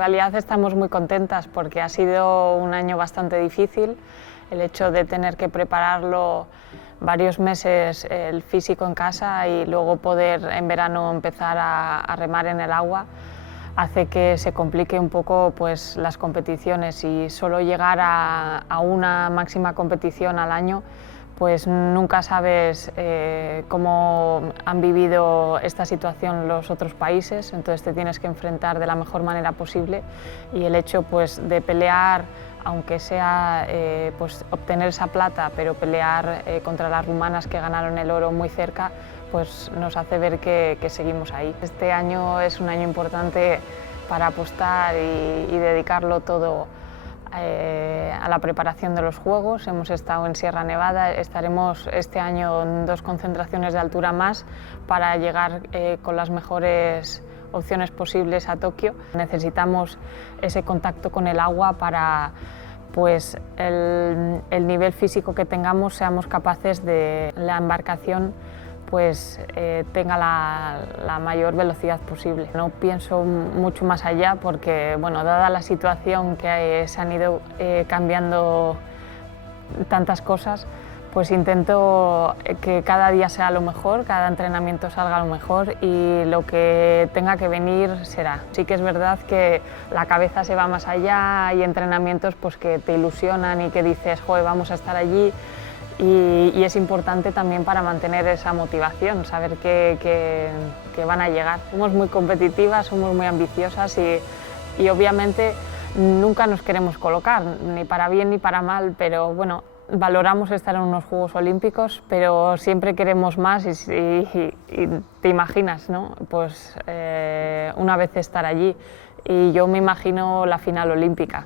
realidad estamos muy contentas porque ha sido un año bastante difícil. El hecho de tener que prepararlo varios meses el físico en casa y luego poder en verano empezar a remar en el agua hace que se complique un poco pues, las competiciones, y solo llegar a una máxima competición al año, pues nunca sabes cómo han vivido esta situación los otros países, entonces te tienes que enfrentar de la mejor manera posible, y el hecho pues, de pelear, aunque sea pues, obtener esa plata, pero pelear contra las rumanas que ganaron el oro muy cerca, pues nos hace ver que seguimos ahí. Este año es un año importante para apostar y dedicarlo todo a la preparación de los Juegos. Hemos estado en Sierra Nevada, estaremos este año en 2 concentraciones de altura más para llegar con las mejores opciones posibles a Tokio. Necesitamos ese contacto con el agua para pues, el nivel físico que tengamos, seamos capaces de la embarcación pues tenga la mayor velocidad posible. No pienso mucho más allá porque, bueno, dada la situación que se han ido cambiando tantas cosas, pues intento que cada día sea lo mejor, cada entrenamiento salga lo mejor, y lo que tenga que venir será. Sí que es verdad que la cabeza se va más allá, hay entrenamientos pues, que te ilusionan y que dices, joder, vamos a estar allí. Y es importante también para mantener esa motivación, saber que van a llegar. Somos muy competitivas, somos muy ambiciosas y obviamente nunca nos queremos colocar, ni para bien ni para mal, pero bueno, valoramos estar en unos Juegos Olímpicos, pero siempre queremos más y te imaginas, ¿no? Pues una vez estar allí, y yo me imagino la final olímpica.